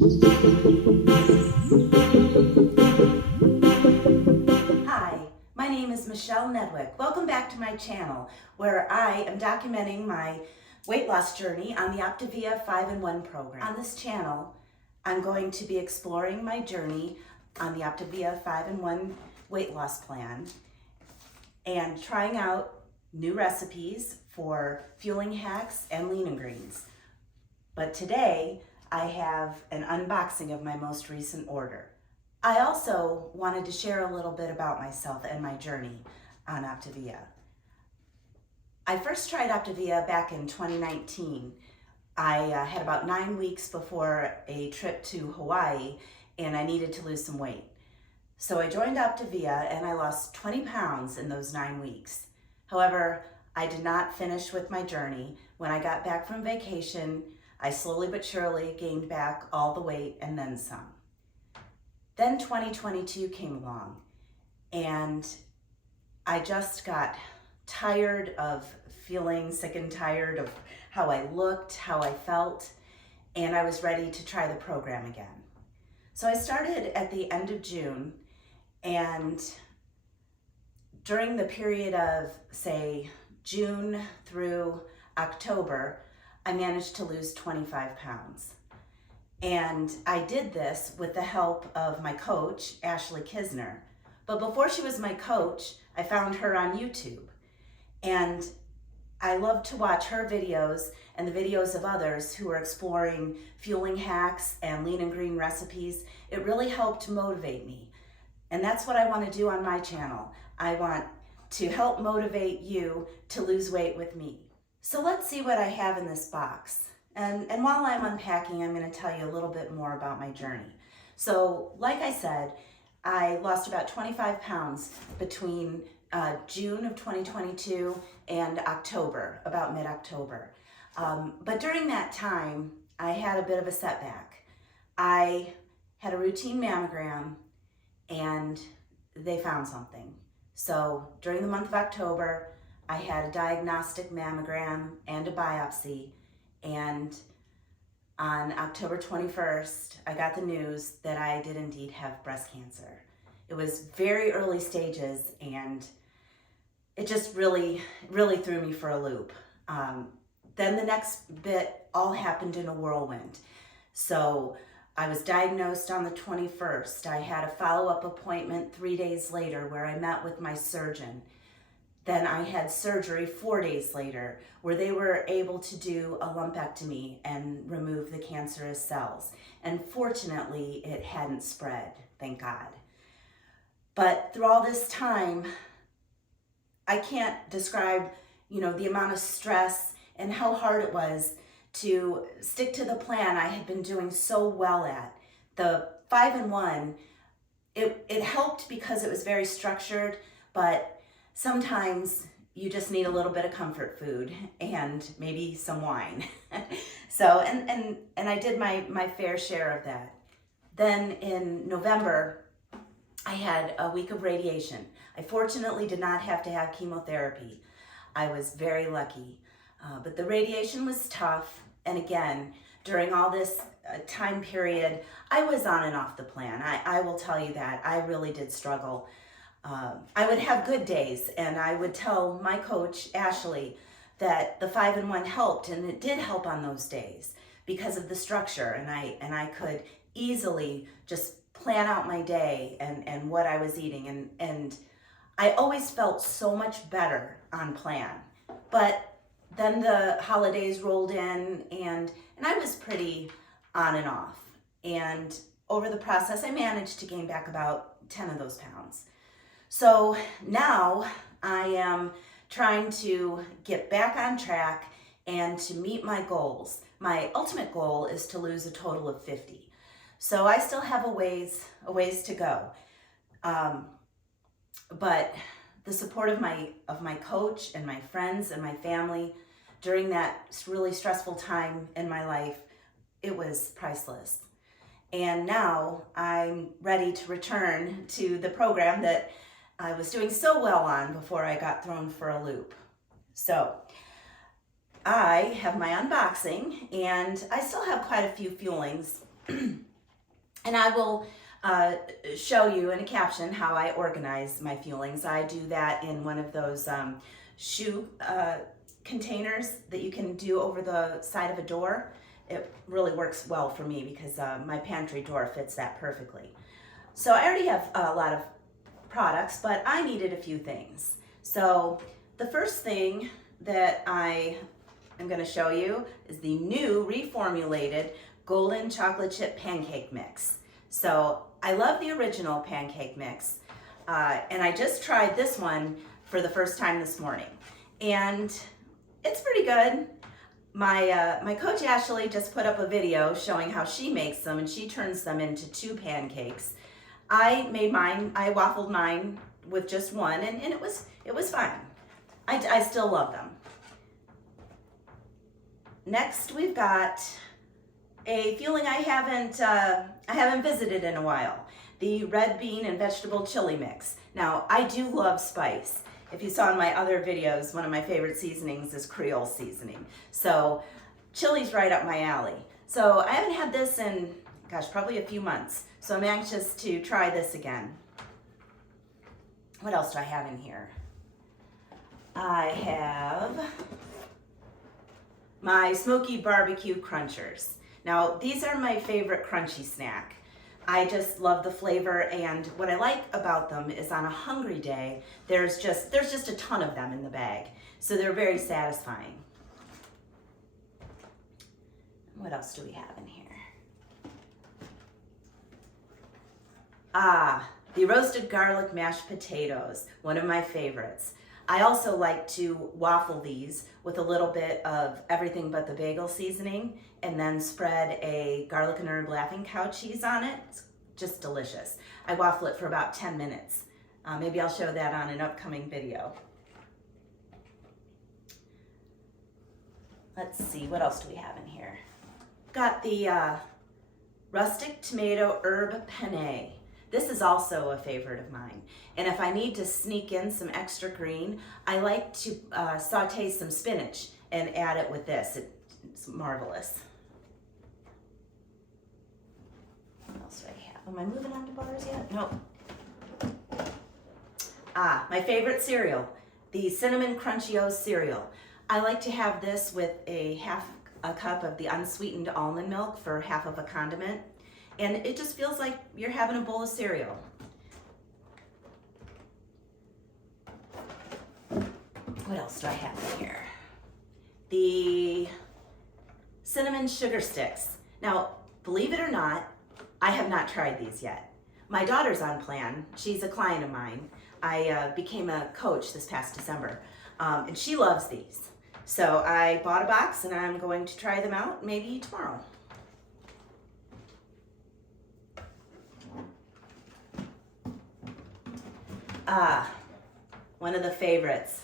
Hi, my name is Michelle Nedwick. Welcome back to my channel where I am documenting my weight loss journey on the Optavia 5-in-1 program. On this channel, I'm going to be exploring my journey on the Optavia 5-in-1 weight loss plan and trying out new recipes for fueling hacks and lean and greens. But today, I have an unboxing of my most recent order. I also wanted to share a little bit about myself and my journey on Optavia. I first tried Optavia back in 2019. I had about 9 weeks before a trip to Hawaii and I needed to lose some weight. So I joined Optavia and I lost 20 pounds in those 9 weeks. However, I did not finish with my journey. When I got back from vacation, I slowly but surely gained back all the weight and then some. Then 2022 came along and I just got tired of feeling sick and tired of how I looked, how I felt, and I was ready to try the program again. So I started at the end of June, and during the period of, say, June through October, I managed to lose 25 pounds. And I did this with the help of my coach, Ashley Kisner. But before she was my coach, I found her on YouTube. And I love to watch her videos and the videos of others who are exploring fueling hacks and lean and green recipes. It really helped motivate me. And that's what I want to do on my channel. I want to help motivate you to lose weight with me. So let's see what I have in this box. And while I'm unpacking, I'm going to tell you a little bit more about my journey. So like I said, I lost about 25 pounds between June of 2022 and October, about mid-October. But during that time, I had a bit of a setback. I had a routine mammogram and they found something. So during the month of October, I had a diagnostic mammogram and a biopsy, and on October 21st, I got the news that I did indeed have breast cancer. It was very early stages and it just really threw me for a loop. Then the next bit all happened in a whirlwind. So I was diagnosed on the 21st. I had a follow-up appointment 3 days later where I met with my surgeon. Then I had surgery 4 days later where they were able to do a lumpectomy and remove the cancerous cells. And fortunately, it hadn't spread, thank God. But through all this time, I can't describe, the amount of stress and how hard it was to stick to the plan I had been doing so well at. The 5-in-1, it helped because it was very structured, but sometimes you just need a little bit of comfort food and maybe some wine. So, and I did my fair share of that. Then in November, I had a week of radiation. I fortunately did not have to have chemotherapy. I was very lucky. But the radiation was tough. And again, during all this time period, I was on and off the plan. I will tell you that. I really did struggle. I would have good days and I would tell my coach, Ashley, that the 5-in-1 helped, and it did help on those days because of the structure, and I could easily just plan out my day and what I was eating, and I always felt so much better on plan. But then the holidays rolled in and I was pretty on and off, and over the process I managed to gain back about 10 of those pounds. So now I am trying to get back on track and to meet my goals. My ultimate goal is to lose a total of 50. So I still have a ways to go. But the support of my coach and my friends and my family during that really stressful time in my life, it was priceless. And now I'm ready to return to the program that I was doing so well on before I got thrown for a loop. So I have my unboxing and I still have quite a few fuelings And I will show you in a caption how I organize my fuelings. I do that in one of those shoe containers that you can do over the side of a door. It really works well for me because my pantry door fits that perfectly. So I already have a lot of products, but I needed a few things. So the first thing that I am going to show you is the new reformulated golden chocolate chip pancake mix. So I love the original pancake mix, and I just tried this one for the first time this morning, and it's pretty good. My coach Ashley just put up a video showing how she makes them, and she turns them into 2 pancakes. I made mine, I waffled mine with just one, and it was fine. I still love them. Next, we've got a fueling I haven't visited in a while, the red bean and vegetable chili mix. Now, I do love spice. If you saw in my other videos, one of my favorite seasonings is Creole seasoning. So chili's right up my alley. So I haven't had this in, gosh, probably a few months. So I'm anxious to try this again. What else do I have in here? I have my smoky barbecue crunchers. Now, these are my favorite crunchy snack. I just love the flavor, and what I like about them is on a hungry day, there's just a ton of them in the bag. So they're very satisfying. What else do we have in here? The roasted garlic mashed potatoes, one of my favorites. I also like to waffle these with a little bit of everything but the bagel seasoning, and then spread a garlic and herb laughing cow cheese on it. It's just delicious. I waffle it for about 10 minutes. Maybe I'll show that on an upcoming video. Let's see, what else do we have in here? Got the rustic tomato herb penne. This is also a favorite of mine. And if I need to sneak in some extra green, I like to saute some spinach and add it with this. It's marvelous. What else do I have? Am I moving on to bars yet? No. My favorite cereal, the Cinnamon Crunchios cereal. I like to have this with half a cup of the unsweetened almond milk for half of a condiment. And it just feels like you're having a bowl of cereal. What else do I have in here? The cinnamon sugar sticks. Now, believe it or not, I have not tried these yet. My daughter's on plan. She's a client of mine. I became a coach this past December, and she loves these. So I bought a box, and I'm going to try them out maybe tomorrow. One of the favorites,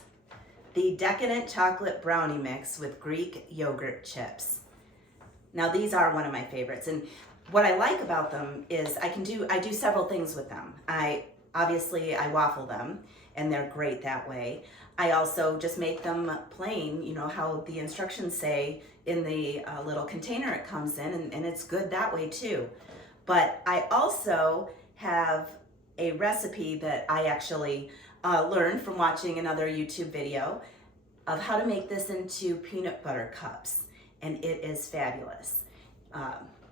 the decadent chocolate brownie mix with Greek yogurt chips. Now these are one of my favorites, and what I like about them is I do several things with them. Obviously I waffle them, and they're great that way. I also just make them plain, you know how the instructions say in the little container it comes in, and it's good that way too. But I also have a recipe that I actually learned from watching another YouTube video of how to make this into peanut butter cups, and it is fabulous.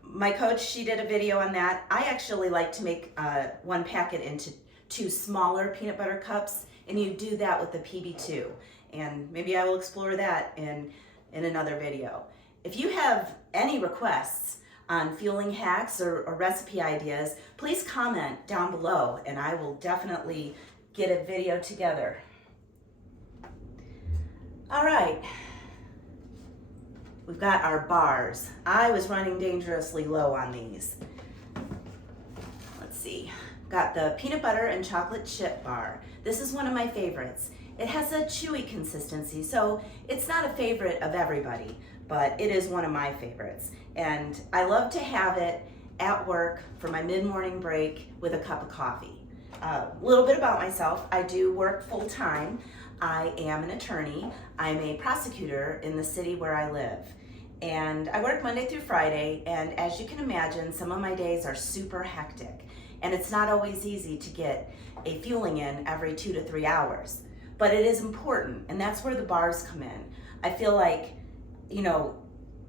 My coach, she did a video on that. I actually like to make one packet into 2 smaller peanut butter cups, and you do that with the PB2, and maybe I will explore that in another video. If you have any requests on fueling hacks or recipe ideas, please comment down below, and I will definitely get a video together. All right, we've got our bars. I was running dangerously low on these. Let's see, got the peanut butter and chocolate chip bar. This is one of my favorites. It has a chewy consistency, so it's not a favorite of everybody, but it is one of my favorites. And I love to have it at work for my mid-morning break with a cup of coffee. A little bit about myself. I do work full-time. I am an attorney. I'm a prosecutor in the city where I live. and I work Monday through Friday, and as you can imagine, some of my days are super hectic, and it's not always easy to get a fueling in every 2 to 3 hours, but it is important, and that's where the bars come in. I feel like, you know,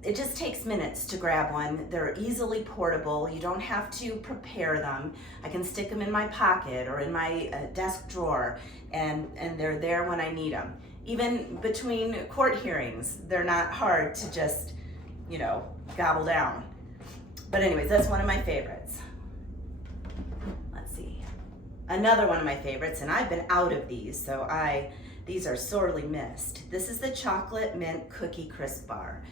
it just takes minutes to grab one. They're easily portable. You don't have to prepare them. I can stick them in my pocket or in my desk drawer, and they're there when I need them. Even between court hearings, they're not hard to just, you know, gobble down. But anyways, that's one of my favorites. Let's see. Another one of my favorites, and I've been out of these, so these are sorely missed. This is the Chocolate Mint Cookie Crisp Bar.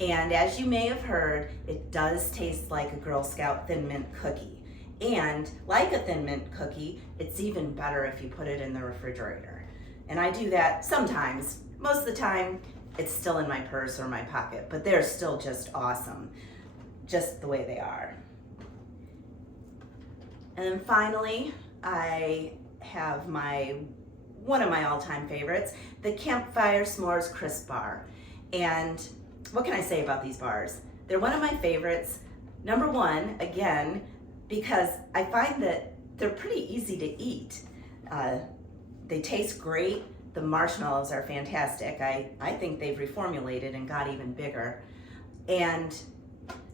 And as you may have heard, it does taste like a Girl Scout Thin Mint cookie. And like a Thin Mint cookie, it's even better if you put it in the refrigerator. And I do that sometimes. Most of the time, it's still in my purse or my pocket, but they're still just awesome, just the way they are. And then finally, I have one of my all-time favorites, the Campfire S'mores Crisp Bar. And what can I say about these bars? They're one of my favorites. Number one, again, because I find that they're pretty easy to eat. They taste great. The marshmallows are fantastic. I think they've reformulated and got even bigger. And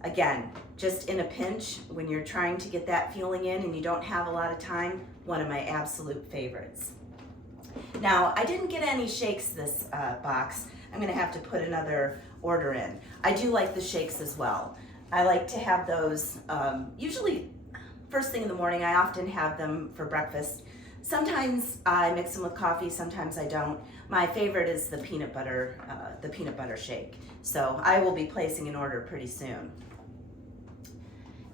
again, just in a pinch, when you're trying to get that fueling in and you don't have a lot of time, one of my absolute favorites. Now, I didn't get any shakes this box. I'm gonna have to put another order in. I do like the shakes as well. I like to have those, usually first thing in the morning. I often have them for breakfast. Sometimes I mix them with coffee, sometimes I don't. My favorite is the peanut butter shake. So I will be placing an order pretty soon.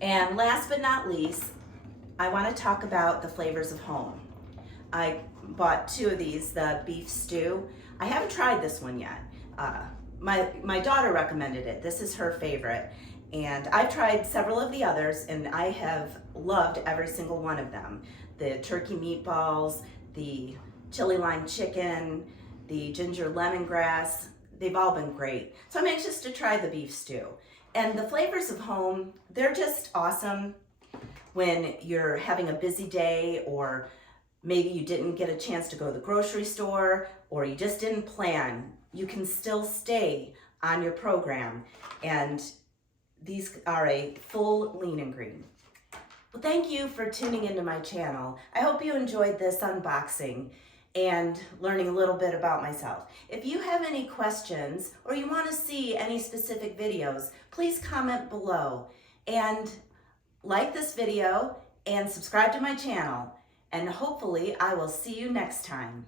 And last but not least, I want to talk about the flavors of home. I bought 2 of these, the beef stew. I haven't tried this one yet. My daughter recommended it. This is her favorite. And I've tried several of the others, and I have loved every single one of them. The turkey meatballs, the chili lime chicken, the ginger lemongrass, they've all been great. So I'm anxious to try the beef stew. And the flavors of home, they're just awesome when you're having a busy day, or maybe you didn't get a chance to go to the grocery store, or you just didn't plan. You can still stay on your program, and these are a full lean and green. Well, thank you for tuning into my channel. I hope you enjoyed this unboxing and learning a little bit about myself. If you have any questions or you want to see any specific videos, please comment below and like this video and subscribe to my channel. And hopefully I will see you next time.